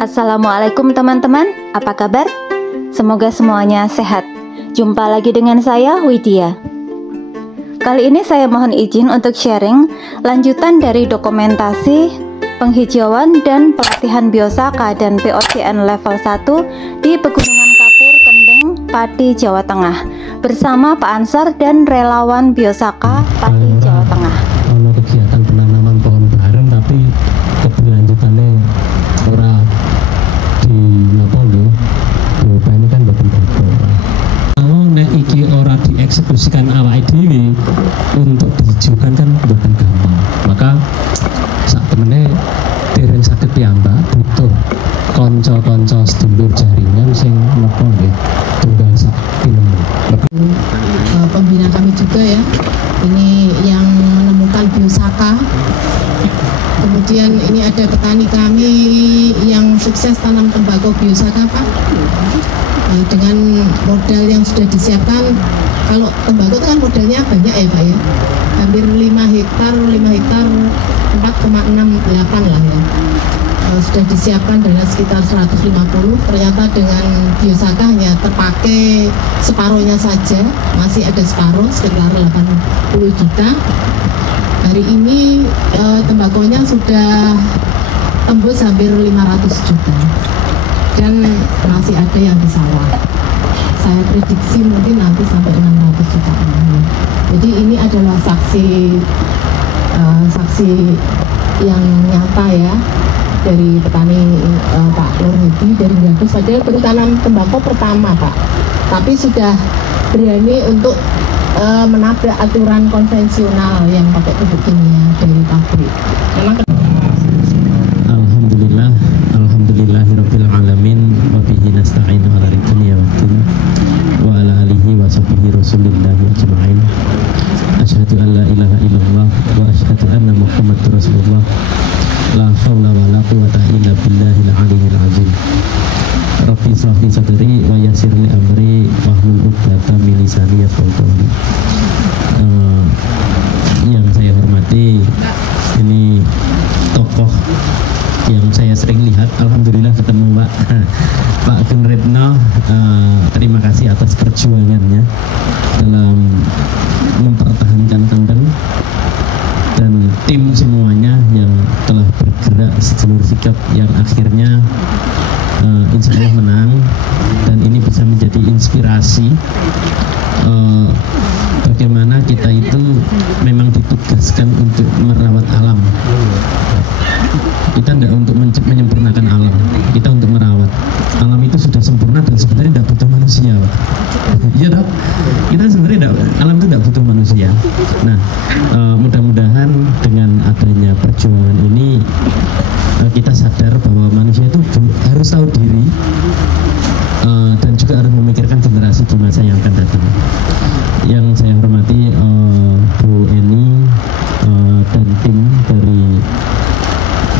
Assalamualaikum teman-teman, apa kabar? Semoga semuanya sehat. Jumpa lagi dengan saya, Widya. Kali ini saya mohon izin untuk sharing lanjutan dari dokumentasi penghijauan dan pelatihan Biosaka dan POCN level 1 di Pegunungan Kapur, Kendeng, Pati, Jawa Tengah bersama Pak Ansar dan relawan Biosaka Pati, Jawa Tengah. Ono kegiatan penanaman pohon bareng tapi keberlanjutannya ora di napa lho. Bapak ini kan boten bapak. Kalau nek iki ora dieksekusikan awake dhewe untuk dijukan kan boten gampang. Maka sak temene dereng saged piyambak butuh kanca-kanca sedulur jaringan sing napa nggih tunggal sak pinemu. Pembina kami juga ya, ini yang menemukan Biosaka. Kemudian ini ada petani kami yang sukses tanam tembakau Biosaka, Pak. Dengan modal yang sudah disiapkan, kalau tembakau itu kan modalnya banyak ya Pak ya, hampir 5 hektar 4,68 lah ya. Sudah disiapkan dana sekitar 150, ternyata dengan Biosaka hanya terpakai separuhnya saja, masih ada separuh sekitar 80 juta. Hari ini tembakonya sudah tembus hampir 500 juta dan masih ada yang di sawah. Saya prediksi mungkin nanti sampai 600 juta. Jadi ini adalah saksi yang nyata ya dari petani Pak Nur Hedi dari Gabus. Padahal baru tanam tembakau pertama Pak, tapi sudah berani untuk menabrak aturan konvensional yang pakai pupuk kimia dari pabrik. Memang Alhamdulillahirabbil alamin wa bihi nasta'in ala dunya waddin wa ala alihi wa sahbihi rasulillahi ajma'in. Asyhadu an la ilaha illallah wa asyhadu anna Muhammadar Rasulullah. La haula wa la quwwata illa billahil aliyyil azim. Rabbi shrah li sadri wa yassir li amri wahlul 'uqdatam min lisani yafqahu qawli. Yang saya hormati, ini tokoh yang saya sering lihat, alhamdulillah ketemu Pak Gun Retno. Terima kasih atas perjuangannya dalam mempertahankan Kendeng dan tim semuanya yang telah bergerak sejalur sikap yang akhirnya insya Allah menang, dan ini bisa menjadi inspirasi bagaimana kita itu memang ditugaskan untuk merawat alam. Kita tidak untuk menyempurnakan alam, kita untuk merawat alam. Itu sudah sempurna dan sebenarnya tidak butuh manusia, Pak. Iya dok, kita sebenarnya alam itu tidak butuh manusia. Nah, mudah-mudahan dengan adanya perjuangan ini kita sadar bahwa manusia itu harus tahu diri dan juga harus memikirkan generasi di masa yang akan datang. Yang saya hormati Bu Eni dan tim dari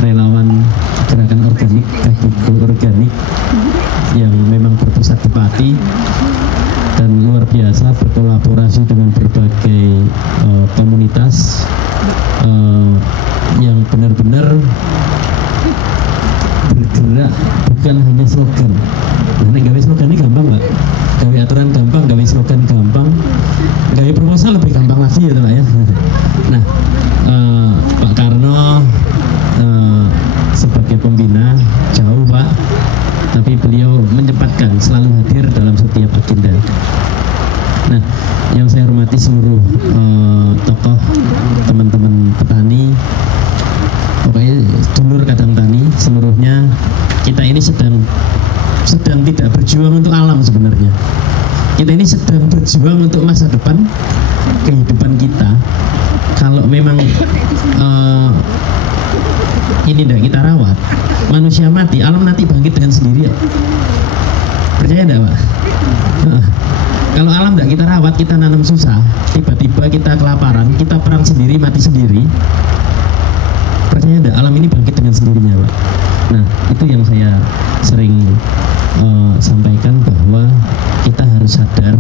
relawan gerakan organik Kagigo Organik yang memang berpusat di Pati dan luar biasa berkolaborasi dengan berbagai komunitas yang benar-benar bergerak, bukan hanya slogan. Nah, gawe slogan ini gampang nggak? Gawe aturan gampang, gawe slogan gampang, gawe proposal lebih gampang lagi ya Pak ya. Nah, Pak Karno sebagai pembina jauh Pak, tapi beliau menyempatkan selalu hadir dalam setiap agenda. Nah, yang saya hormati seluruh tokoh teman-teman petani, pokoknya dulur kadang tani seluruhnya, kita ini sedang tidak berjuang untuk alam sebenarnya. Kita ini sedang berjuang untuk masa depan kehidupan kita. Kalau memang ini tidak kita rawat, manusia mati, alam nanti bangkit dengan sendiri ya. Percaya tidak Pak? Kalau alam tidak kita rawat, kita nanam susah, tiba-tiba kita kelaparan, kita perang sendiri, mati sendiri. Percaya tidak, alam ini bangkit dengan sendirinya Pak. Nah, itu yang saya sering sampaikan, bahwa kita harus sadar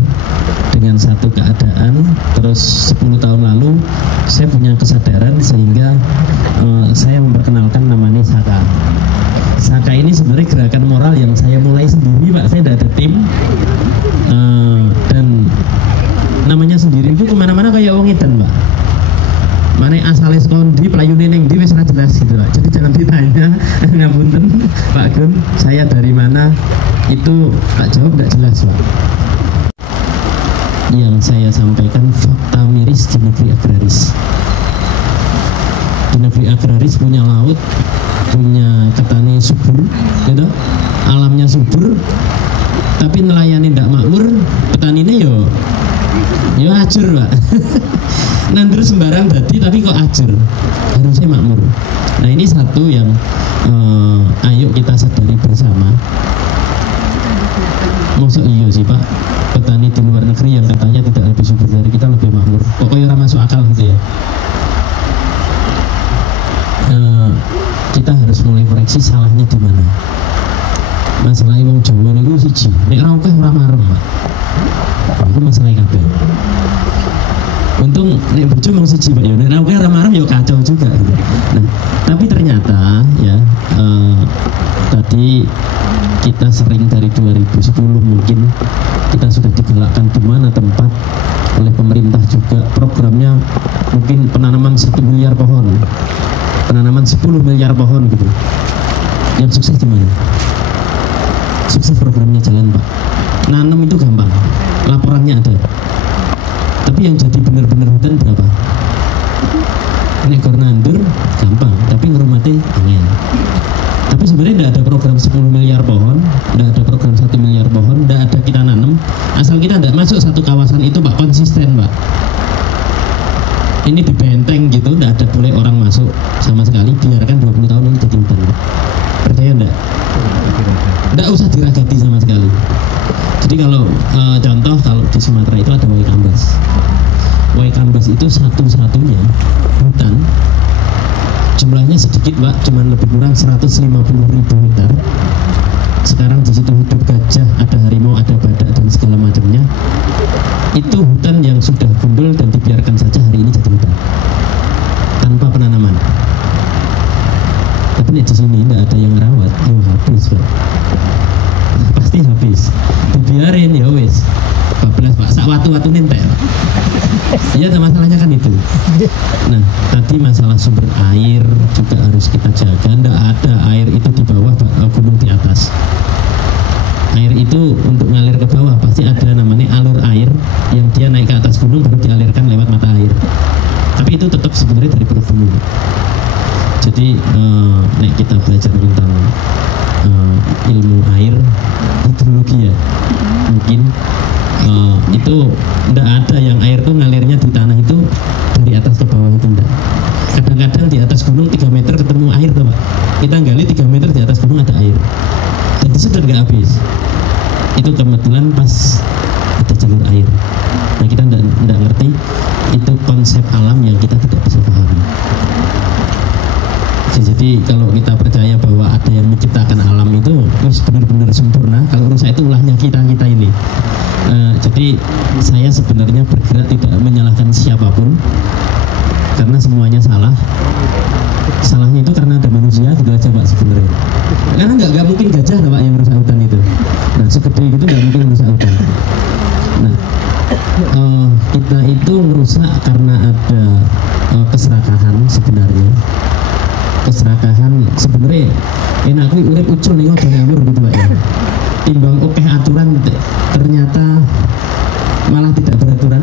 dengan satu keadaan. Terus 10 tahun lalu saya punya kesadaran sehingga saya memperkenalkan namanya Saka. Saka ini sebenarnya tahun di pelayune ning ndi wis ora jelas gitu Pak. Jadi jangan ditanya ngapunten Pak Gun, saya dari mana, itu tak jawab tidak jelas Pak. Yang saya sampaikan fakta miris di negeri agraris. Di negeri agraris punya laut, punya petani subur, gitu, alamnya subur, tapi nelayani tidak makmur, petaninya yo ajur Pak. Nandur sembarang tadi tapi kok ajur, harusnya makmur. Nah ini satu yang ayo kita sadari bersama. Masuk iya sih Pak, petani di luar negeri yang katanya tidak lebih subur dari kita lebih makmur, pokoknya orang masuk akal gitu ya. Kita harus mulai koreksi salahnya di mana. Masalahnya wong Jawa niku siji, nek ora akeh ora marem Pak. Itu masalah kabeh. Untung nek bojo mung siji Pak ya, nek akeh ora marem ya kacau juga gitu. Nah, tapi ternyata ya tadi kita sering dari 2010 mungkin kita sudah digalakkan di mana tempat oleh pemerintah juga programnya, mungkin penanaman 1 miliar pohon, penanaman 10 miliar pohon gitu. Yang sukses di mana? Sukses programnya jalan Pak. Nanam itu gampang, laporannya ada. Tapi yang jadi benar-benar hutan berapa? Ini nandur gampang, tapi ngerumati angin. Tapi sebenarnya tidak ada program 10 miliar pohon, tidak ada program 1 miliar pohon, tidak ada kita nanam. Asal kita tidak masuk satu kawasan itu Pak, konsisten Pak. Ini di benteng gitu, tidak ada boleh orang masuk sama sekali, biarkan 20 tahun ini jadi hutan. Percaya enggak? Enggak usah diragati sama sekali. Jadi kalau contoh kalau di Sumatera itu ada Waikambas. Waikambas itu satu-satunya hutan, jumlahnya sedikit Pak, cuman lebih kurang 150.000 hektar. Sekarang di situ hidup gajah, ada harimau, ada badak dan segala macamnya. Itu hutan yang sudah gundul dan dibiarkan saja hari ini jadi hutan tanpa penanaman. Tapi di sini tidak ada yang rawat, habis Pak. Pasti habis. Dibiarin ya wes. 14 Pak, sak watu-watu nentel. Ya masalahnya kan itu. Nah, tadi masalah sumber air juga harus kita jaga. Tidak ada air itu di bawah, gunung di atas. Air itu untuk ngalir ke bawah pasti ada namanya alur air yang dia naik ke atas gunung baru dialirkan lewat mata air. Tapi itu tetap sebenarnya dari perut bumi. Jadi nek kita belajar tentang ilmu air, hidrologi ya, mungkin itu tidak ada yang air tuh ngalirnya di tanah itu dari atas ke bawah itu enggak. Kadang-kadang di atas gunung 3 meter ketemu air tuh Pak. Kita gali 3 meter di atas gunung ada air. Jadi sudah nggak habis. Itu kebetulan pas ada jalur air. Nah kita tidak ngerti itu konsep alam yang kita tidak bisa pahami. Jadi kalau kita percaya bahwa ada yang menciptakan alam itu benar-benar sempurna, kalau rusak itu ulahnya kita ini. Jadi saya sebenarnya bergerak tidak menyalahkan siapapun, karena semuanya salah. Salahnya itu karena ada manusia, gitu aja Pak sebenarnya. Karena nggak mungkin gajah Pak yang merusak hutan itu. Nah segede gitu nggak mungkin merusak hutan. Nah kita itu merusak karena ada keserakahan sebenarnya. Keserakahan sebenarnya enak kuwi urip ucul ning ngawur gitu Pak ya. Timbang oke aturan ternyata malah tidak beraturan,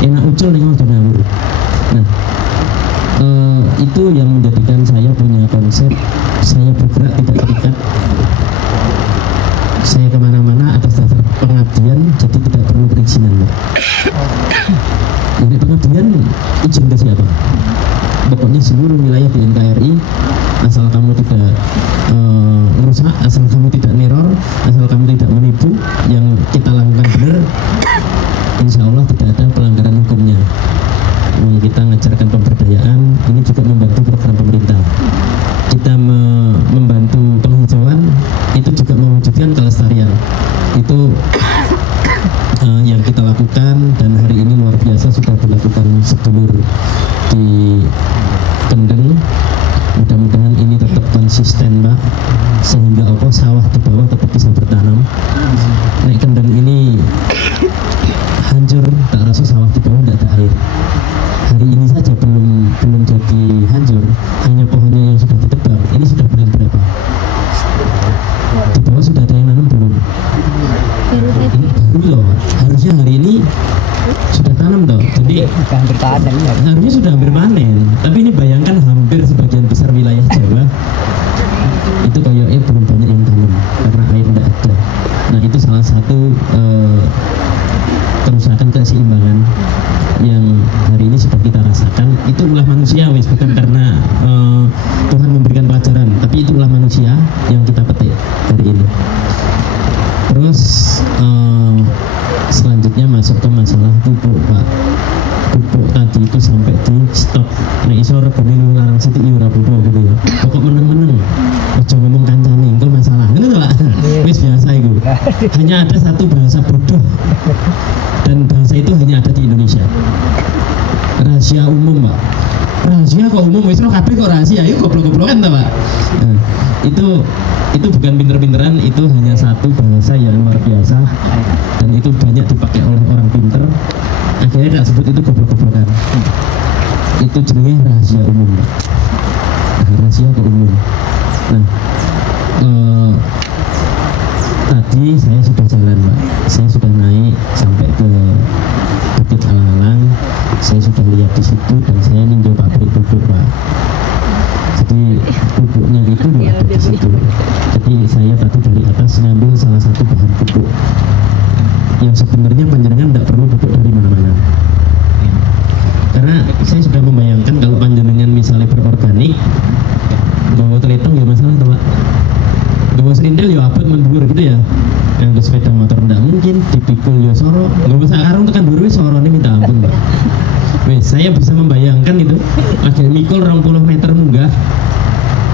enak ucul ning ngawur. Nah itu yang menjadikan saya punya konsep saya bergerak tidak terikat, saya kemana-mana atas dasar pengabdian, jadi tidak perlu perizinan Pak. Jadi pengabdian izin ke siapa? Pokoknya seluruh wilayah di NKRI, asal kamu tidak merusak, asal kamu tidak neror, asal kamu tidak menipu, yang kita lakukan benar, insya Allah tidak ada pelanggaran hukumnya. Kita mengajarkan pemberdayaan, ini juga membantu program pemerintah. Kita membantu penghijauan, itu juga mewujudkan kelestarian. Itu yang kita lakukan, dan hari ini luar biasa sudah dilakukan sedulur di Kendeng. Mudah-mudahan ini tetap konsisten Pak, sehingga sawah di bawah tetap bisa bertanam. Nek Kendeng ini hancur hampir panen ya. Harusnya sudah hampir panen, tapi ini bayangkan hampir sebagian besar wilayah Jawa itu kayaknya belum banyak yang tanam karena air tidak ada. Nah itu salah satu kerusakan keseimbangan yang hari ini sudah kita rasakan. Itu ulah manusia wis, bukan karena Tuhan memberikan pelajaran, tapi itu ulah manusia yang kita petik hari ini. Terus selanjutnya masuk ke masalah pupuk, Pak. Pupuk tadi itu sampai di stop. Nek iso regane lu larang sithik yo ora apa-apa gitu ya. Pokok meneng-meneng. Aja ngomong kancane itu masalah. Ngono Pak. Wis biasa itu. Hanya ada satu bahasa bodoh. Dan bahasa itu hanya ada di Indonesia. Rahasia umum, Pak. Rahasia kok umum, wis ro kabeh kok rahasia. Ayo goblok-goblokan ta, Pak. Nah, itu bukan pinter-pinteran, itu hanya satu bahasa yang luar biasa dan itu banyak dipakai oleh orang pinter. Akhirnya tak sebut itu goblok-goblokan. Itu jenenge rahasia umum. Rahasia umum. Nah, tadi saya sudah jalan, Pak. Saya sudah naik sampai ke Bukit Alang-alang. Saya sudah lihat di situ dan saya ninjau pabrik pupuk, Pak. Jadi pupuknya itu ada di situ. Jadi saya tadi dari atas ngambil salah satu bahan pupuk yang sebenarnya panjenengan tidak perlu pupuk dari mana-mana. Karena saya sudah membayangkan kalau panjenengan misalnya berorganik, bawa teletong ya masalah tuh, Pak. Bawa serindel ya abad mendur gitu ya. Yang sepeda motor tidak mungkin, dipikul ya soro. Nggak usah karung tekan dulu soro ini minta ampun, Pak. Wes, saya bisa membayangkan itu. Lagi mikul 20 meter munggah.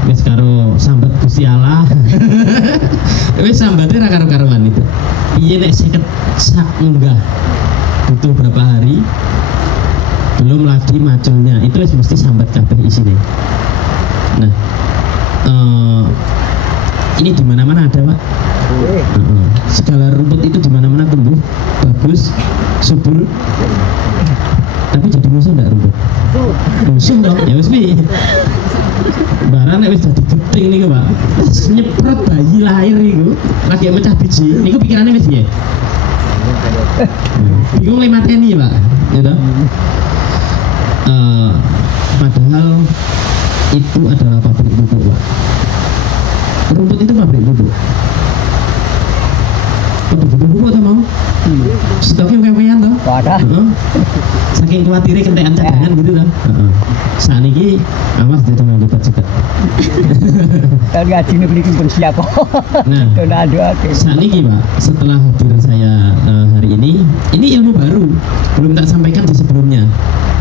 Wes karo sambat Gusti Allah. Wes sambatnya ra karo-karuan itu. Piye nek 50 sak munggah. Butuh berapa hari? Belum lagi maculnya. Itu wes mesti sambat kabeh isine. Nah, ini di mana-mana ada, Pak. Segala rumput itu di mana-mana tumbuh bagus, subur. Tapi jadi musuh enggak rumput? Musuh dong, ya wis pi. Barang nek wis dadi geting niku, Pak. Wis nyeprot bayi lahir niku, lagi mecah biji. Niku pikirannya wis piye? Bingung le mateni, Pak. Ya toh? Padahal itu adalah pabrik pupuk, Pak. Rumput itu pabrik pupuk. Pupuk atau mau? Stoknya wewean toh? Wadah. Saking khawatirnya kentekan cadangan gitu toh. Saat ini awas dia cuma dapat cekat. Kan gaji ini beli pun siapa? Nah, saat ini Pak, setelah hadir saya hari ini ilmu baru, belum tak sampaikan di sebelumnya.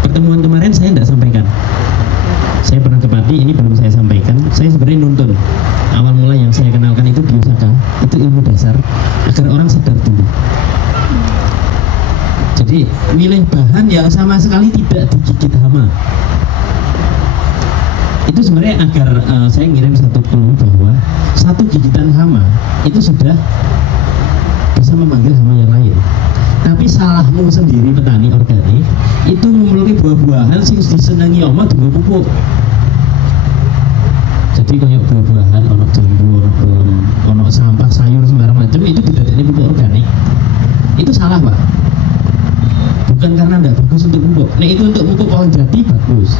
Pertemuan kemarin saya tidak sampaikan. Saya pernah ke Pati, ini belum saya sampaikan. Saya sebenarnya nuntun. Awal mula yang saya kenalkan itu biosaka, itu ilmu dasar agar orang sadar dulu. Jadi milih bahan yang sama sekali tidak digigit hama. Itu sebenarnya agar saya ngirim satu clue bahwa satu gigitan hama itu sudah bisa memanggil hama yang lain. Tapi salahmu sendiri petani organik itu memiliki buah-buahan sing disenangi oma dengan pupuk. Jadi kayak buah-buahan, ono jambu, ono sampah sayur sembarang macam itu tidak ada pupuk organik. Itu salah, Pak. Bukan karena tidak bagus untuk pupuk. Nah itu untuk pupuk pohon jati bagus.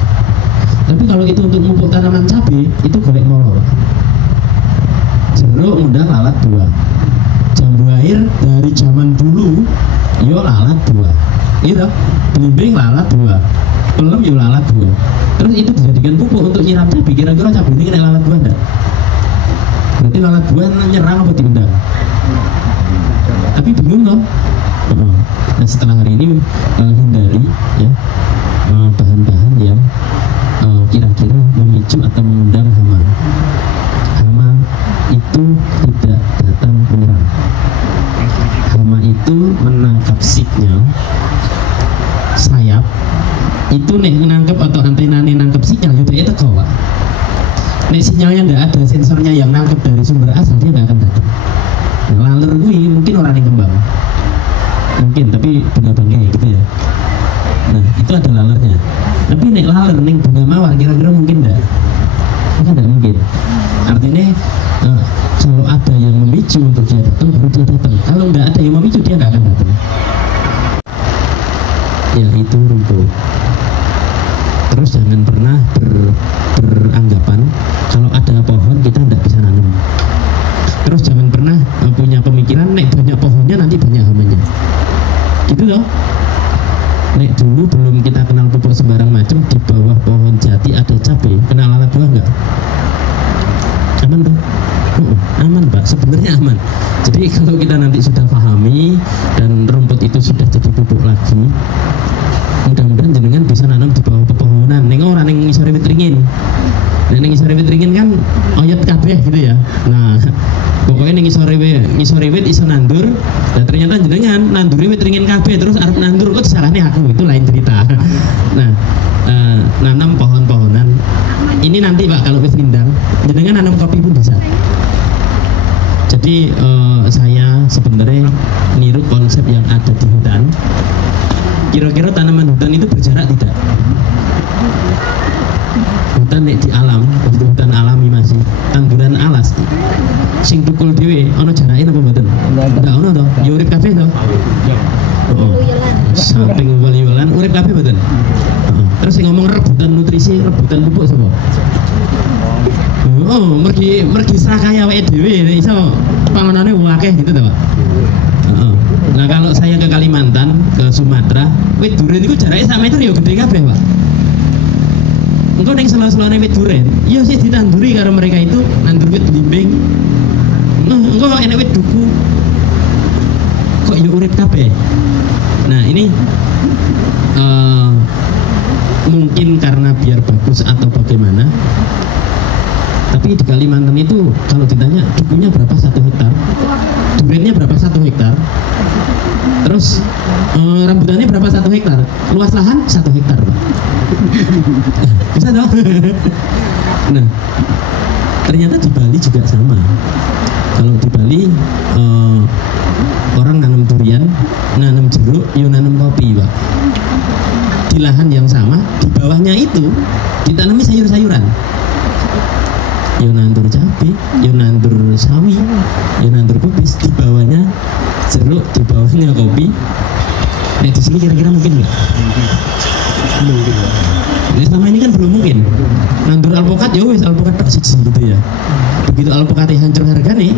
Tapi kalau itu untuk pupuk tanaman cabai itu golek molor. Jeruk mudah lalat buah. Jambu air dari zaman dulu yo lalat buah. Iya, belimbing lalat buah. Pelem yo lalat buah. Terus itu dijadikan pupuk untuk nyiram cabai. Kira-kira cabai ini kena lalat buah enggak? Berarti lalat buah nyerang apa diundang? Tapi bingung loh. Nah setelah hari ini hindari ya bahan-bahan yang kira-kira memicu atau mengundang hama. Hama itu tidak datang menyerang. Hama itu menangkap sinyal sayap. Itu nih menangkap atau antena nih nangkep sinyal gitu itu kok, Pak. Nih sinyalnya nggak ada sensornya yang nangkep dari sumber asal dia nggak akan datang. Laler gue mungkin orang yang kembang. Mungkin tapi bunga bangkai gitu ya. Nah itu ada lalernya. Tapi nek laler ning bunga mawar kira-kira mungkin enggak? Maka enggak mungkin. Artinya kalau ada yang memicu untuk dia datang baru dia datang. Kalau enggak ada yang memicu dia enggak akan datang. yaitu rumput. Terus jangan pernah beranggapan kalau ada pohon kita tidak bisa nanam. Terus jangan pernah punya pemikiran nek banyak pohonnya nanti banyak hamanya. Gitu loh. Nek dulu belum kita kenal pupuk sembarang macam, di bawah pohon jati ada cabai, kenal alat buah enggak? Aman tuh? Aman Pak, sebenarnya aman. Jadi kalau kita nanti sudah pahami dan rumput itu sudah jadi pupuk lagi, mudah-mudahan jenengan bisa nanam di bawah pepohonan. Neng orang neng ngisore wit ringin. Neng ngisore wit ringin kan oyot kabeh gitu ya. Nah, pokoknya neng ngisore wit iso nandur. Dan ternyata jenengan nanduri wit ringin kabeh terus arep nandur kok disalahne aku, itu lain cerita. Nah, nanam pohon-pohonan. Ini nanti Pak kalau wis rindang, jenengan nanam kopi pun bisa. Jadi saya sebenarnya niru konsep yang ada di hutan. Kira-kira tanaman hutan itu berjarak tidak? Hutan di alam, hutan alami masih tanduran alas. Sing tukul dhewe ana jarake napa mboten? Ndak ono to. Ya urip kabeh to. Samping wali-walan urip kabeh mboten? Terus sing ngomong rebutan nutrisi, rebutan pupuk sapa? Oh, mergi sakaya awake dhewe nek iso panganane akeh gitu to, Pak. Nah kalau saya ke Kalimantan, ke Sumatera, wit duren itu jaraknya 1 meter ya gede kabeh Pak. Engko ning sela-selane wit duren, ya sih ditanduri karo mereka itu nandur wit blimbing. Engko enek wit duku. Kok ya urip kabeh. Nah ini mungkin karena biar bagus atau bagaimana. Tapi di Kalimantan itu kalau ditanya dukunya berapa 1 hektar, durennya berapa 1 hektar, terus rambutannya berapa 1 hektar, luas lahan 1 hektar Pak. Bisa toh? Nah ternyata di Bali juga sama. Kalau di Bali orang nanam durian, nanam jeruk, yo nanam kopi Pak. Di lahan yang sama, di bawahnya itu ditanami sayur-sayuran. Yo nandur cabai, yo nandur sawi, yo nandur kubis, di bawahnya jeruk, di bawahnya kopi. Nah di sini kira-kira mungkin nggak? Mungkin. Nah, selama ini kan belum mungkin. Nandur alpukat ya wes alpukat tak siji gitu ya. Begitu alpukatnya hancur harga nih,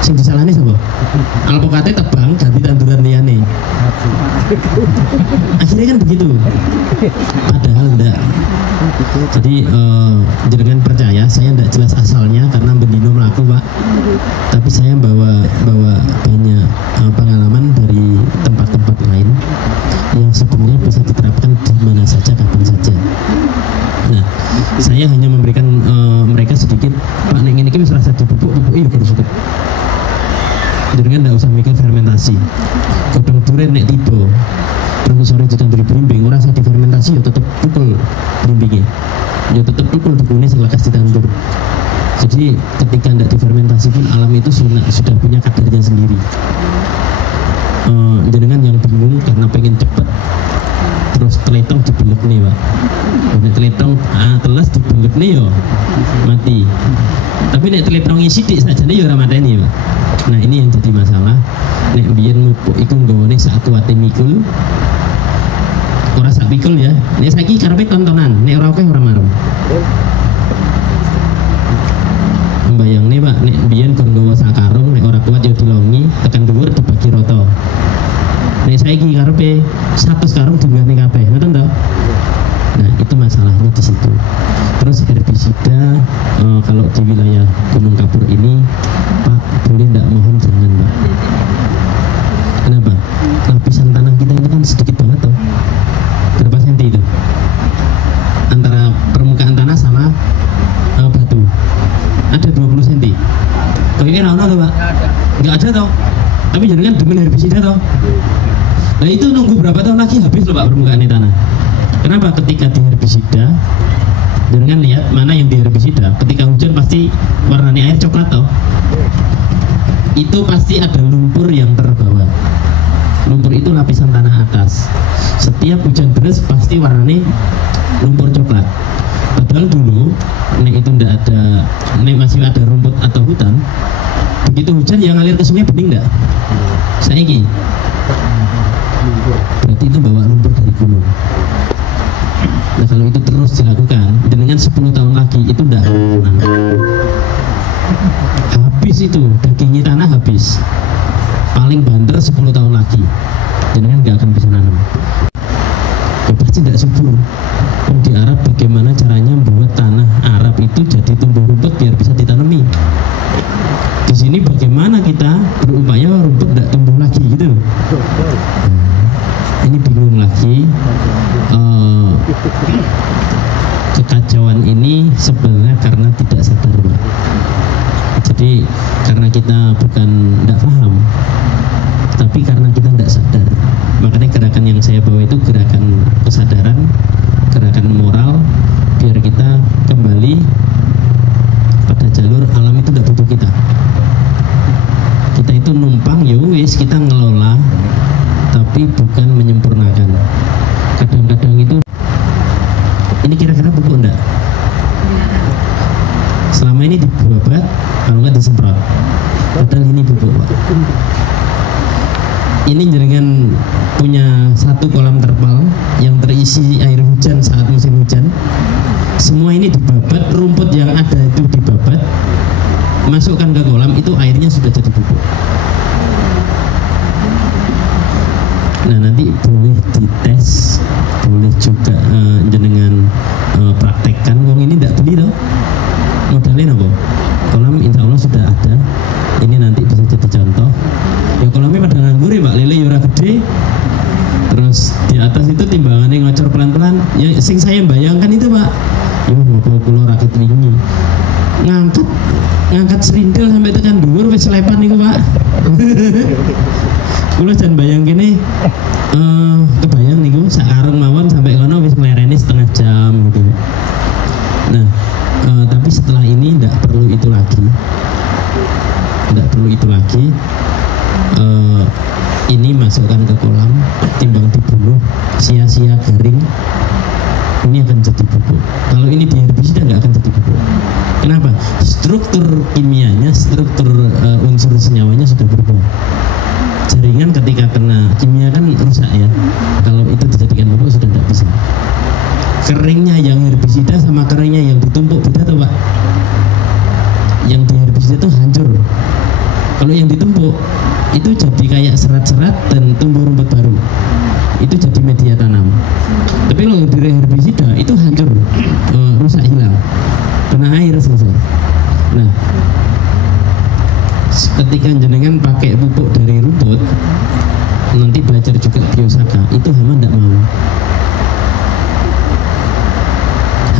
sing disalahne sapa? Alpukatnya tebang ganti tanduran liyane. Akhirnya kan begitu. Padahal enggak. Jadi jenengan percaya, saya enggak jelas asalnya karena bendino melaku Pak. Tapi saya bawa banyak pengalaman dari tempat-tempat lain yang sebenarnya bisa diterapkan di mana saja, kapan saja. Nah, saya hanya memberikan mereka sedikit, Pak nek ngene iki wis rasa pupuk iya harus cukup. Jenengan enggak usah mikir fermentasi. Godhong duren nek tiba terus sore ditanduri blimbing ora usah difermentasi ya tetep tukul blimbinge. Ya tetep tukul dukune sing lekas ditandur. Jadi ketika tidak difermentasi pun alam itu sudah punya kadarnya sendiri. Jenengan yang bingung karena pengen cepet terus teletong dibelek nih Pak. Nek teletong teles dibelek nih yo mati. Tapi nek teletong sidik sajane yo ora mateni Pak. Nah ini yang jadi masalah. Nek biyen mupuk iku nggawane sak kuwate mikul. Ora sak pikul ya. Nek saiki karepe tontonan, nek ora akeh ora marem. Bayang nih Pak, nek biyen kon nggawa sak karung, nek ora kuat ya dilongi, tekan dhuwur dibagi rata. Nek saiki karepe 100 karung dibuatne kabeh, ngoten to? Nah, itu masalahnya di situ. Terus herbisida kalau di wilayah Gunung Kapur ini, Pak, boleh enggak mohon jangan, Pak. Kenapa? Lapisan tanah kita ini kan sedikit banget toh. Berapa senti itu? Antara permukaan tanah sama batu. Ada 20 cm. Kayaknya rana tuh Pak? Nggak ada toh. Tapi jangan demen herbisida toh. Nah itu nunggu berapa tahun lagi habis loh Pak permukaan tanah. Kenapa? Ketika di herbisida, jangan lihat mana yang di herbisida. Ketika hujan pasti warnanya air coklat toh. Itu pasti ada lumpur yang terbawa. Lumpur itu lapisan tanah atas. Setiap hujan deras pasti warnanya lumpur coklat. Padahal dulu nek itu ndak ada, nek masih ada rumput atau hutan, begitu hujan yang ngalir ke sungai bening ndak? Saiki berarti itu bawa lumpur dari gunung. Nah kalau itu terus dilakukan dengan 10 tahun lagi itu udah habis, itu dagingnya tanah habis, paling banter 10 tahun lagi jenengan nggak akan bisa nanam. Ya pasti tidak subur. Di Arab bagaimana caranya membuat tanah Arab itu jadi tumbuh rumput biar bisa ditanami. Di sini bagaimana kita berupaya rumput tidak tumbuh lagi gitu. Ini bingung lagi. Kekacauan ini sebenarnya karena tidak sadar, Pak. Jadi karena kita bukan tidak paham, tapi karena kita tidak sadar. Makanya gerakan yang saya bawa itu gerakan kesadaran, gerakan moral, biar kita kembali pada jalur alam itu tidak butuh kita. Kita itu numpang, ya wis kita ngelola, tapi bukan menyempurnakan. Kadang-kadang itu, ini kira-kira pupuk enggak? Selama ini dibabat, kalau nggak disemprot. Padahal ini pupuk, Pak. Ini jaringan punya satu kolam terpal yang terisi air hujan saat musim hujan. Semua ini dibabat, rumput yang ada itu dibabat, masukkan ke kolam, itu airnya sudah jadi pupuk. Nah nanti boleh dites, boleh juga jenengan praktekkan. Wong ini tidak beli toh, modalnya apa? Kolam insya Allah sudah ada. Ini nanti bisa jadi contoh. Ya kolamnya pada nganggur ya Pak, lele yura gede. Terus di atas itu timbangannya ngocor pelan-pelan. Ya sing saya bayangkan itu Pak. Yo bawa pulau rakit wingi. Ngangkat serindel sampai tekan dhuwur wis lepan niku Pak. Kula jan bayang kene kebayang niku sakareng mawon sampai kono wis nglereni setengah jam gitu. Nah, tapi setelah ini tidak perlu itu lagi. Tidak perlu itu lagi. Ini masukkan ke kolam, timbang dibunuh, sia-sia garing, ini akan jadi pupuk. Kalau ini di herbisida nggak akan jadi pupuk. Kenapa? Struktur kimianya, struktur unsur senyawanya sudah berubah. Jaringan ketika kena kimia kan rusak ya. Kalau itu dijadikan pupuk sudah tidak bisa. Keringnya yang herbisida sama keringnya yang ditumpuk beda tuh Pak. Yang di herbisida itu hancur. Kalau yang ditumpuk itu jadi kayak serat-serat dan tumbuh rumput baru. Itu jadi media tanam. Tapi kalau di herbisida itu hancur, rusak, hilang, kena air selesai. Nah, ketika jenengan pakai pupuk dari rumput, nanti belajar juga biosaka, itu hama tidak mau.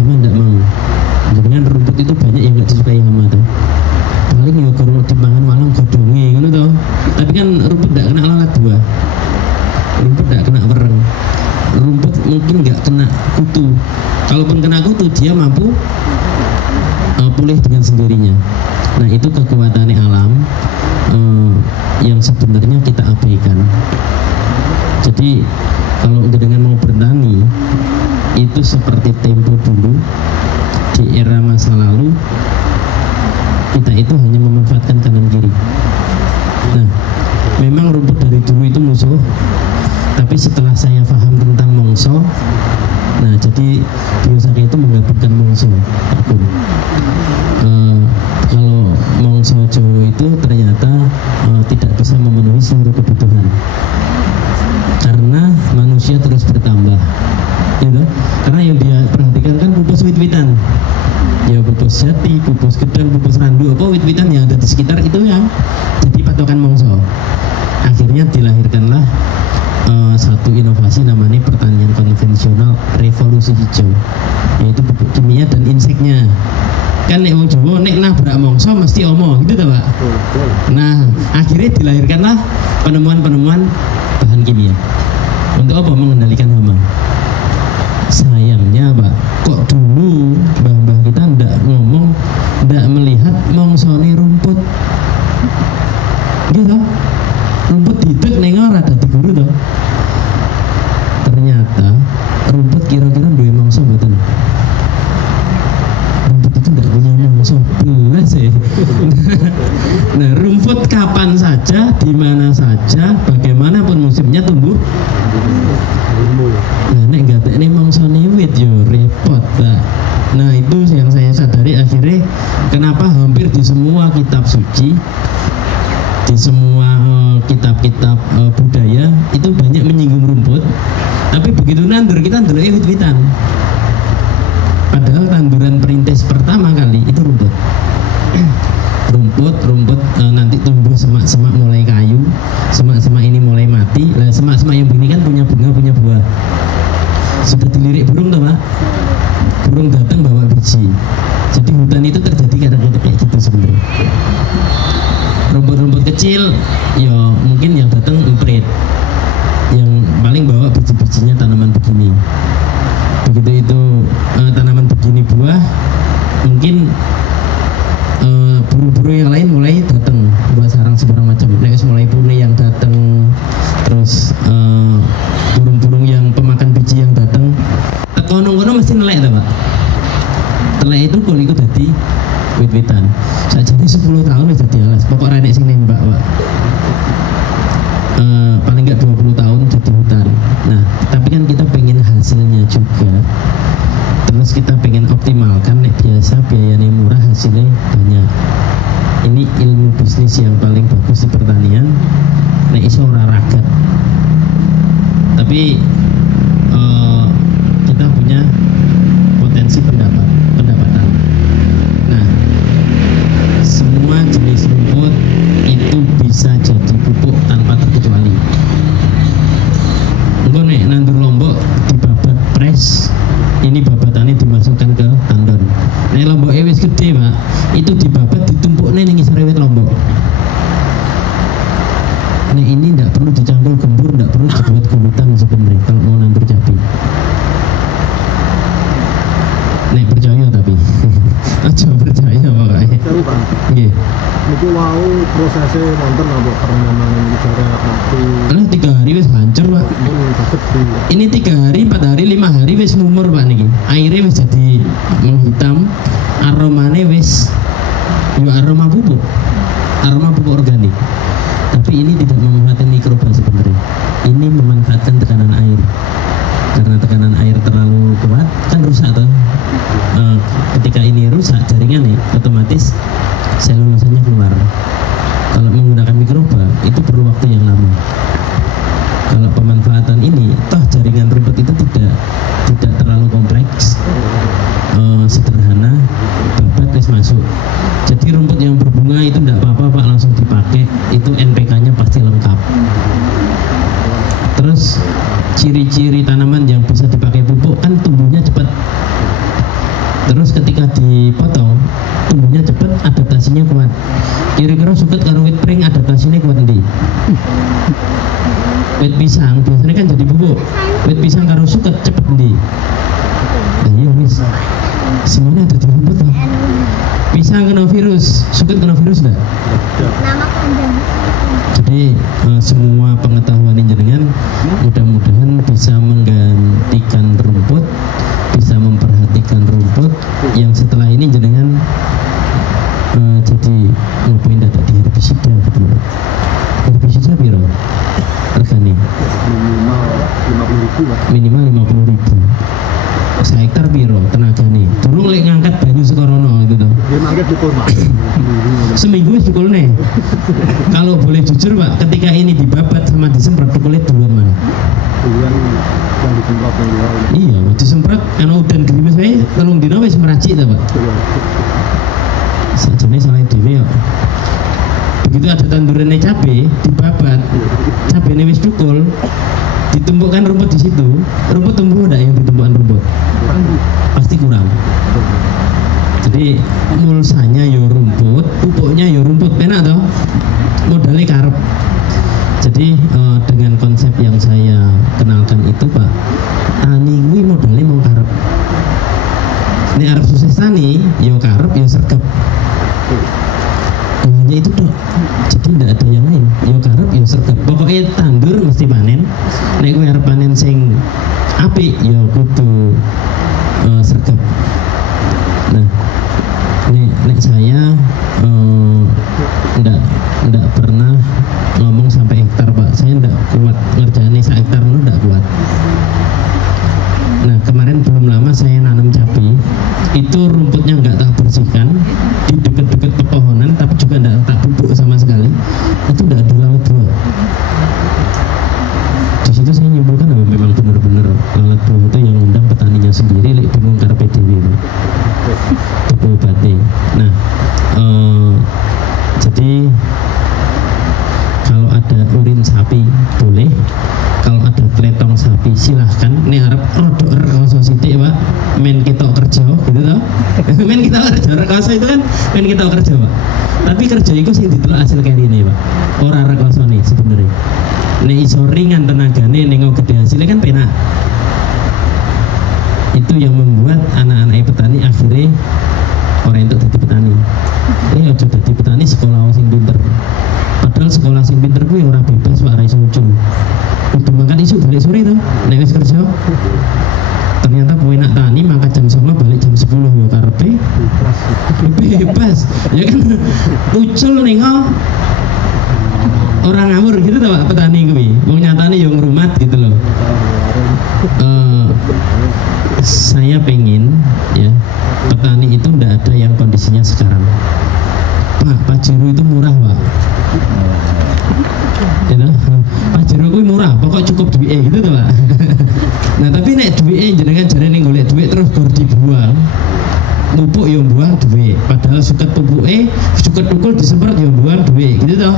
Hama tidak mau. Jenengan rumput itu banyak yang nggak disukai hama tuh. Paling ya kalau timbangan malam godonge ngono toh. Tapi kan rumput tidak kena lalat buah. Rumput tidak kena wereng. Rumput mungkin nggak kena kutu. Kalaupun kena kutu dia mampu pulih dengan sendirinya. Nah itu kekuatannya alam yang sebenarnya kita abaikan. Jadi kalau dengan mau bertani itu seperti tempo dulu di era masa lalu, kita itu hanya memanfaatkan kanan kiri. Nah, memang rumput dari dulu itu musuh, tapi setelah saya paham tentang mongso, nah jadi biosaka itu menggabungkan mongso. Kalau mongso Jawa itu ternyata tidak bisa memenuhi seluruh kebutuhan, karena manusia terus bertambah, gitu? Karena yang dia perhatikan kan pupus wit-witan. Ya pupus jati, pupus gedang, pupus randu, apa wit-witan yang ada di sekitar itu yang jadi patokan mongso. Akhirnya dilahirkanlah satu inovasi namanya pertanian konvensional revolusi hijau, yaitu pupuk kimia dan inseknya. Kan nek wong Jawa nek nabrak mongso mesti omong, gitu toh Pak. Nah, akhirnya dilahirkanlah penemuan-penemuan bahan kimia. Untuk apa? Mengendalikan hama. Sayangnya Pak, kok dulu mbah-mbah kita ndak melihat mongsone rumput, gitu. Rumput didek nengor ada di guru toh. Ternyata rumput kira-kira duwe mongso mboten. Rumput itu nggak punya mongso belas ya. Nah rumput kapan saja, di mana saja, bagaimanapun musimnya tumbuh. Nah nek gatekne mongsone wit yo suci, di semua kitab-kitab budaya itu banyak menyinggung rumput, tapi begitu nandur kita ndelok wit-witan. Padahal tanduran perintis pertama kali itu rumput. rumput nanti tumbuh semak-semak mulai kayu, semak-semak ini mulai mati. Lah semak-semak yang begini kan punya bunga, punya buah. Sudah dilirik burung tuh Pak, burung datang bawa biji. Jadi hutan itu terjadi kadang-kadang kayak gitu sebenarnya. Rumput-rumput kecil ya mungkin yang datang emprit, yang paling bawa biji-bijinya tanaman begini. Begitu itu tanaman begini buah, mungkin burung-burung yang lain mulai datang buat sarang segala macam. Next mulai punai yang datang, terus burung-burung yang pemakan biji yang datang. Kono-kono mesti nelek ta Pak. Telek itu kalau ikut jadi wit-witan. Sajane 10 tahun wis dadi alas. Pokok renek sing nembak Pak. Paling nggak 20 tahun jadi hutan. Nah, tapi kan kita pengen hasilnya juga. Terus kita pengen optimalkan, nek biasa biayanya murah hasilnya banyak. Ini ilmu bisnis yang paling bagus di pertanian. Nek iso ora ragat. Tapi kita punya potensi pendapatan. Nah, semua jenis rumput itu bisa jadi pupuk tanpa terkecuali. Engko nek nandur lombok dibabat pres, ini babatannya dimasukkan ke tandon. Nek lombok wis gede Pak, itu dibabat ditumpukne ning ngisor wit lombok. Nek ini ndak perlu dicangkul gembur, ndak perlu dibuat gulutan sebenarnya kalau mau nandur cabai. Nek percaya tapi aja percaya pokoknya. Seru Pak. Nggih. Niki wau prosesnya wonten apa perendaman ini jarak waktu. Lah 3 hari wis hancur Pak. Pun saged di Ini 3 hari, 4 hari, 5 hari wis mumur Pak niki. Airnya wis jadi menghitam, aromanya wis yo aroma pupuk organik. Tapi ini tidak memanfaatkan mikroba sebenarnya. Ini memanfaatkan tekanan air. Karena tekanan air terlalu kuat kan rusak toh. Ketika ini rusak jaringan nih, otomatis selulusanya keluar. Kalau menggunakan mikroba itu perlu waktu yang lama. Kalau pemanfaatan ini, toh jaringan rumput itu tidak terlalu kompleks, sederhana, babat wis masuk. Jadi rumput yang berbunga itu tidak apa-apa Pak, langsung dipakai, itu NPK-nya pasti lengkap. Terus ciri-ciri tanaman yang bisa dipakai pupuk kan tumbuhnya cepat. Terus ketika dipotong tumbuhnya cepat, adaptasinya kuat. Kira-kira suket karo wit pring adaptasinya kuat ndi? Wit pisang biasanya kan jadi pupuk. Wit pisang karo suket cepet ndi? Nah, iya wis. Semuanya ada di rumput Pak. Pisang kena virus, suket kena virus enggak? Jadi semua pengetahuan ini jenengan mudah-mudahan bisa menggantikan rumput, bisa memperhatikan rumput yang setelah ini jenengan jadi ngapain data di herbisida gitu. Herbisida piro? Regane minimal 50.000. Sehektar piro tenagane? Durung lek ngangkat banyu sekorono gitu toh. dia mangkat pukul Pak. Seminggu wis pukulne. Kalau boleh jujur Pak, ketika ini dibabat sama disemprot pukulnya duluan mana? Duluan yang disemprot ya. Iya, disemprot karena udan gerimis wae telung dina wis meracik ta Pak. Sajane salah dhewe ya. Begitu ada tandurannya cabe dibabat, cabenya wis tukul, ditumpukkan rumput di situ, rumput tumbuh enggak yang ditumpukan rumput? Pasti kurang. Jadi mulsanya yo rumput, pupuknya yo rumput, penak toh? Modalnya karep. Jadi dengan konsep yang saya kenalkan itu Pak, tani kuwi modalnya mau karep. Nek arep sukses tani, yo karep yo sergap. Hanya itu dok. Jadi tidak ada yang lain. Yo karep yo sergap. Pokoknya tandur mesti panen. Nek kowe arep panen sing apik yo kudu sergap. Nah, nek saya ndak pernah ngomong sampai hektar Pak. Saya ndak kuat ngerjain sak hektar itu ndak kuat. Nah kemarin belum lama saya nanam cabai, itu rumputnya nggak tak bersihkan di dekat-dekat pepohonan, tapi juga nggak Nah, jadi kalau ada urin sapi boleh, kalau ada tletong sapi silahkan. Ini harap rodok rekoso sithik Pak, men ketok kerja gitu toh. Men kita kerja rekoso itu kan men kita kerja Pak. Tapi kerja itu sing ditelok hasil kari ini Pak. Ora rekoso nih sebenarnya. Nek iso ringan tenagane ning gede hasilnya kan penak. Itu yang membuat anak-anak petani akhirnya orang itu jadi petani. Aja jadi petani sekolah sing pinter. Padahal sekolah sing pinter kuwi ora bebas Pak, ora iso ucul. Kudu makan isu balik sore to, nek wis kerja. Ternyata kowe nak tani mangkat jam 9 balik jam 10 ya karepe. Bebas. Ya kan ucul ning orang ngawur gitu tau Pak petani kuwi. Wong nyatane yo ngrumat gitu loh. Saya pengen ya petani itu ndak ada yang kondisinya sekarang. Pak Pajero itu murah Pak. Ya, Pajero kuwi murah, pokok cukup duit gitu tuh Pak. Nah tapi nek duit jenengan jarene golek duit terus gor dibuang. Pupuk yang buang duit, padahal suket pupuke, suket tukul disemprot yang buang duit gitu toh.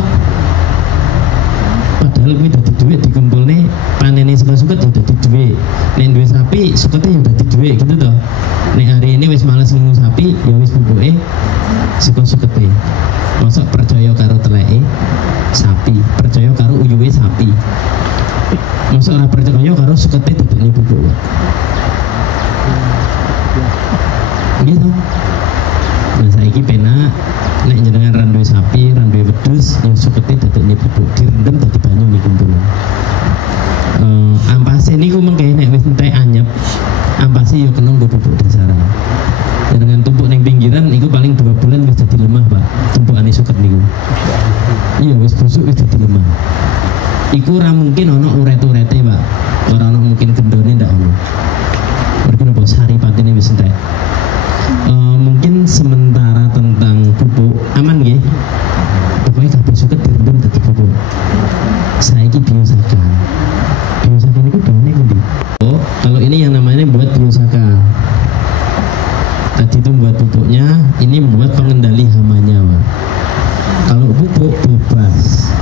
Padahal kuwi dadi duit dikumpulne panene suket ya dadi duit. Nek duwe sapi sukete ya dadi duit gitu toh. Nek hari ini wis males ngungu sapi ya wis pupuke sukete. Masa percaya karo teleke sapi, percaya karo uyuwe sapi. Masa ora percaya karo sukete dadine pupuk. Gitu. Nah saiki penak nek jenengan ra duwe sapi, ra duwe wedhus, ya sukete dadine pupuk, direndam dadi banyu niku kumpul. Ampase niku mengke nek wis entek anyep, ampase ya kena nggo pupuk dasaran. Dengan tumpuk ning pinggiran niku paling 2 bulan wis dadi lemah Pak, tumpukane suket niku. Iya wis busuk wis dadi lemah. Iku ora mungkin ana uret-urete Pak. Ora ana mungkin gendone ndak ono. Mergi napa saripatine wis entek. Mungkin sementara tentang pupuk aman nggih. Pokoknya kabeh suket direndam dadi pupuk. Saiki biosaka. Biosaka niku bahannya ngendi? Oh, kalau ini yang namanya buat biosaka. Tadi itu buat pupuknya, ini buat pengendali hamanya Pak. Kalau pupuk bebas,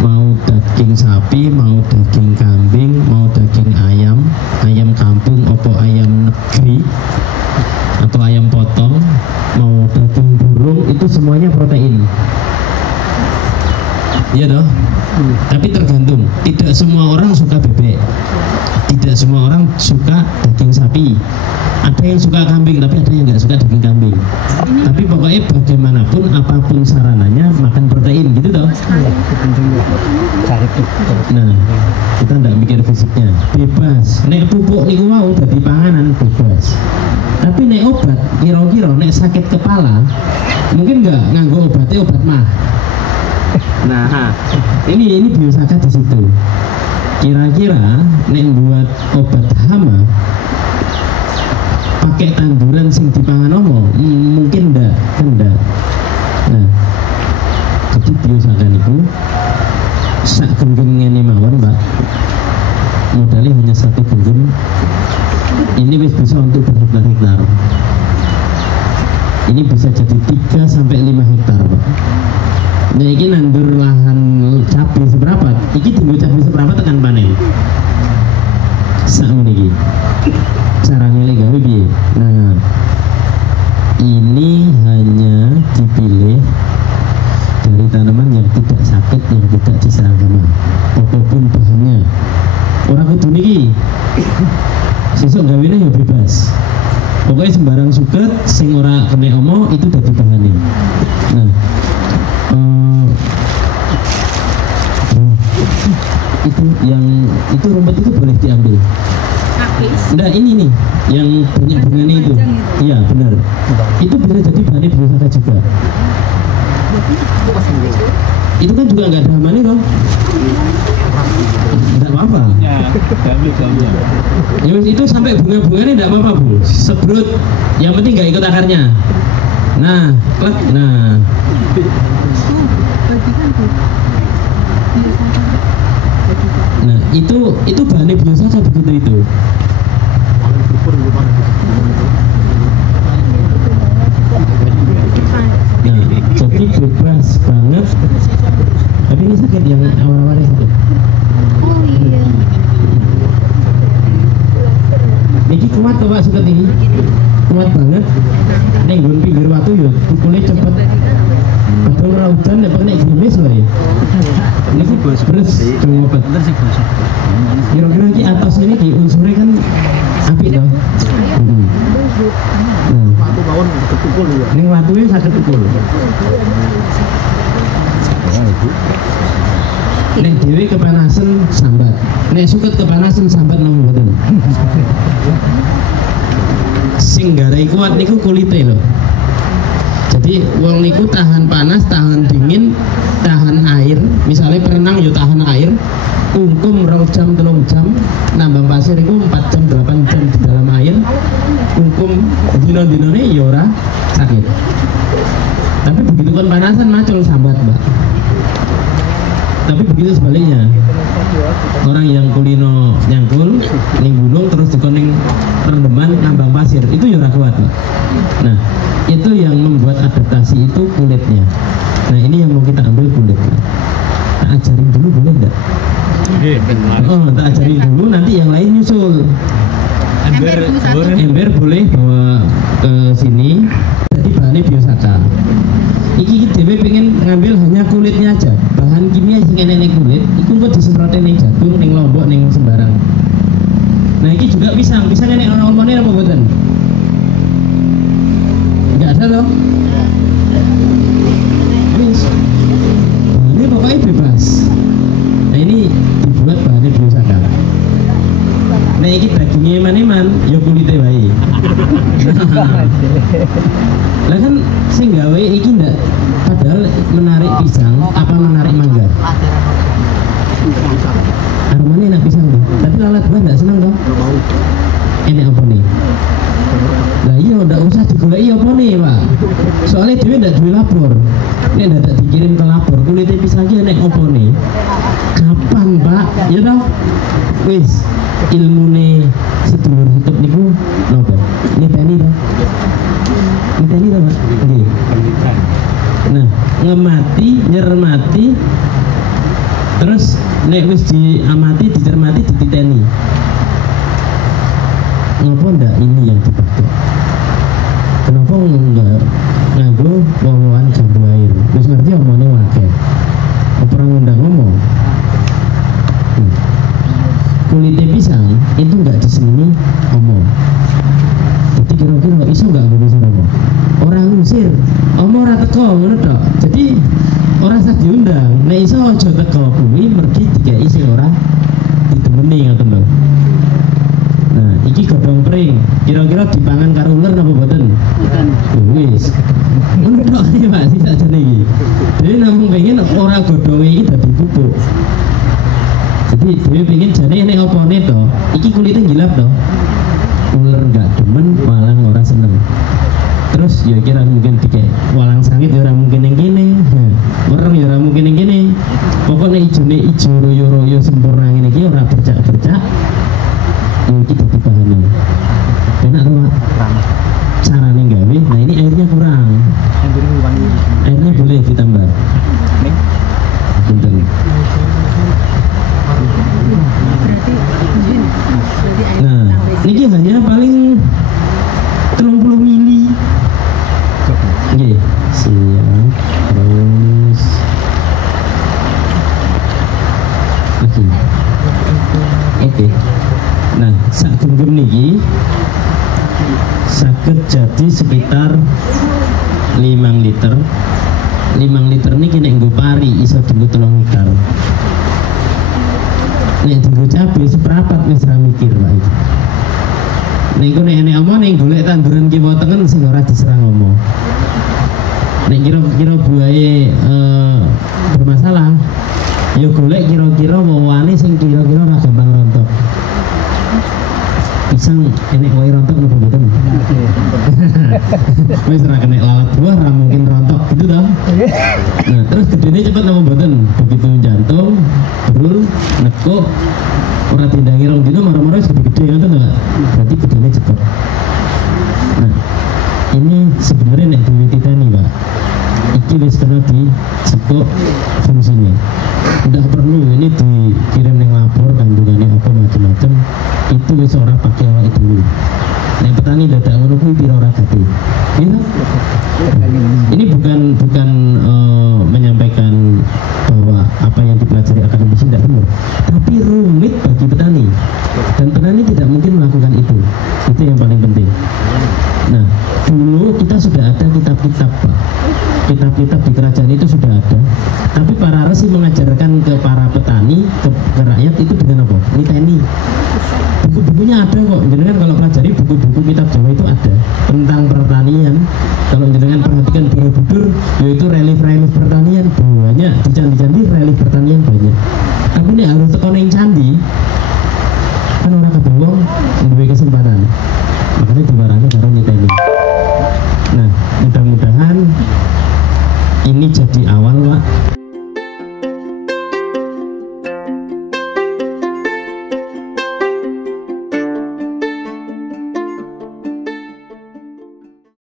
mau daging sapi, mau daging kambing, mau daging ayam, ayam kampung, opo ayam negeri atau ayam potong, mau daging burung, itu semuanya protein. Iya toh? Tapi tergantung, tidak semua orang suka bebek, tidak semua orang suka daging sapi. Ada yang suka kambing, tapi ada yang nggak suka daging kambing. Tapi pokoknya bagaimanapun, apapun sarananya makan protein, gitu toh. Nah, kita nggak mikir fisiknya, bebas. Nek pupuk niku mau jadi panganan bebas. Tapi nek obat, kira-kira nek sakit kepala, mungkin nggak nganggo obatnya obat mah. Nah, ini biosaka di situ. Kira-kira nek buat obat hama pakai tanduran sing dipangan omo mungkin ndak. Nah, jadi biosaka niku sak genggam ngene mawon Mbak. Modalnya hanya 1 genggam. Ini wis bisa untuk berhektar-hektar. Ini bisa jadi 3 sampai 5 hektar Pak. Nah ini nandur lahan cabai seberapa? Iki tinggal cabai seberapa tekan panen. Sak meniki. Caranya lagi gawe piye? Nah, ini hanya dipilih dari tanaman yang tidak sakit, yang tidak diserang hama. Apapun bahannya. Orang kudu niki. Sesuk gawene ya bebas. Pokoknya sembarang suket sing ora kena omo itu dadi bahane. Nah, itu rumput itu boleh diambil. Enggak, ini nih yang banyak bunganya itu. Iya benar. Itu bisa jadi bahan biosaka juga. Itu kan juga nggak ada hamanya kok. Tidak apa-apa. Ya itu sampai bunga-bunganya tidak apa-apa Bu. Sebrut. Yang penting nggak ikut akarnya. Nah, klak. Nah. Nah, itu bahannya biosaka begitu itu. beres obat. Kira-kira iki atas ini di unsurnya kan apik toh. Watu bawon ketukul ya. Ning watuke saged tukul. Nek dhewe kepanasan sambat. Nek suket kepanasan sambat nang mboten. Sing garai kuat niku kulite lho. Jadi wong niku tahan panas, tahan dingin, tahan air. Misalnya berenang yo tahan air. Kungkum 2 jam 3 jam, nambang pasir itu 4 jam 8 jam di dalam air. Kungkum dino-dinone ya ora sakit. Tapi begitu kan panasan macul sambat, Mbak. Tapi begitu sebaliknya, orang yang kulino nyangkul ning gunung terus dikoning rendeman nambang pasir itu ya ora kuat, Mbak. Nah, itu yang membuat adaptasi itu kulitnya. Nah, ini yang mau kita ambil kulitnya. Tak ajarin dulu boleh enggak? Oh, tak ajarin dulu, nanti yang lain nyusul. Ember boleh bawa ke sini. Jadi bahannya biosaka. Iki dhewe pengen ngambil hanya kulitnya aja. Bahan kimia sing enek ning kulit, iku kok disemprotin ning jagung, ning lombok, ning sembarang. Nah, iki juga pisang enek ono-onone apa mboten? Enggak ada loh. Wis. Ini pokoknya bebas. Nah, ini dibuat bahannya biosaka. Nah, iki dagingnya eman-eman, ya kulite wae. Lah kan sing gawe iki ndak padahal menarik pisang apa menarik mangga. Aromanya enak pisang tuh, tapi lalat gua ndak seneng dong. Enak apa nih? Lah iya ndak usah digoleki apa nih, Pak. Soalnya dhewe ndak duwe lapor. Nek ndak dikirim ke lapor, kulite pisang iki enak apa nih? Kapan, Pak? Ya toh? Wis, ilmune sedulur hidup niku napa? Niteni toh. Niteni toh, Pak. Nggih. Nah, ngemati, nyermati, terus nek wis diamati, dicermati, dititeni. Kenapa ndak ini yang dipakai? Kenapa enggak nganggo wowoan jambu air? Wis ngerti omone wae. Ora ngundang ngomong. Kulitnya pisang itu nggak diseni omong. Jadi kira-kira iso nggak bisa omong? Orang ngusir, omong ora teko ngono tok. Jadi orang sah diundang. Nek iso aja teko kuwi mergi dikai sing ora ditemeni ngoten lho. Nah, iki godhong pring. Kira-kira dipangan karo uler apa mboten? Wis. Ngono tok iki Pak sing sakjane iki. Dhewe namung pengen ora godhonge iki dadi pupuk. Jadi dia pengen jane nek opone to, iki kulitnya gilap to. Ular enggak demen, malah orang seneng. Terus ya kira mungkin dikek walang sangit ya ora mungkin yang kene. Mereng ya ora mungkin yang kene. Pokoknya ijone ijo royo-royo sempurna ngene iki ora bercak-bercak. Ya iki dadi bahane. Enak to, Pak. Carane gawe, nah ini airnya kurang. Airnya boleh ditambah. Punten. Nah, ini hanya paling 30 mili. Oke, siap. Terus oke. Nah, sak genggam niki saged jadi sekitar 5 liter. 5 liter niki nek nggo pari iso dienggo 3 liter. Nek dienggo cabe seprapat wis ra mikir, Pak. Nek nek enek omong ning golek tanduran kiwa tengen sing ora diserang omong. Nek kira-kira buahe bermasalah, ya golek kira-kira wowane sing kira-kira ora gampang rontok. Pisang enek wae rontok napa mboten? Wis ora kena lalat buah ora mungkin rontok gitu toh. Nah, terus gedene cepet napa mboten? Begitu jantung, brul, nekuk ora tindangi rong dino maro-maro wis gede ngoten to, Pak. Berarti gedene cepet. Nah, ini sebenarnya nek diwititani, Pak. Iki wis kena disekuk fungsinya. Tidak perlu ini dikirim ning lapor kandungannya apa macam-macam. Itu wis ora pakai awake dulu. Nek petani dadak ngono kuwi pira ora gati. Gitu? Ini bukan menyampaikan bahwa apa yang dipelajari akademik tapi rumit bagi petani, dan petani tidak mungkin melakukan itu yang paling penting. Nah, dulu kita sudah ada kitab-kitab, Pak. Kitab-kitab di kerajaan itu sudah ada, tapi para resi mengajarkan ke para petani, ke rakyat itu dengan apa? Niteni. Buku-bukunya ada kok, jenengan kalau pelajari buku-buku kitab Jawa itu ada tentang pertanian. Kalau jenengan perhatikan Borobudur, yaitu relief-relief pertanian banyak, di candi-candi relief pertanian banyak. Tapi ini harus tekan yang candi, kan orang kabeh wong duwe kesempatan, makanya diwarani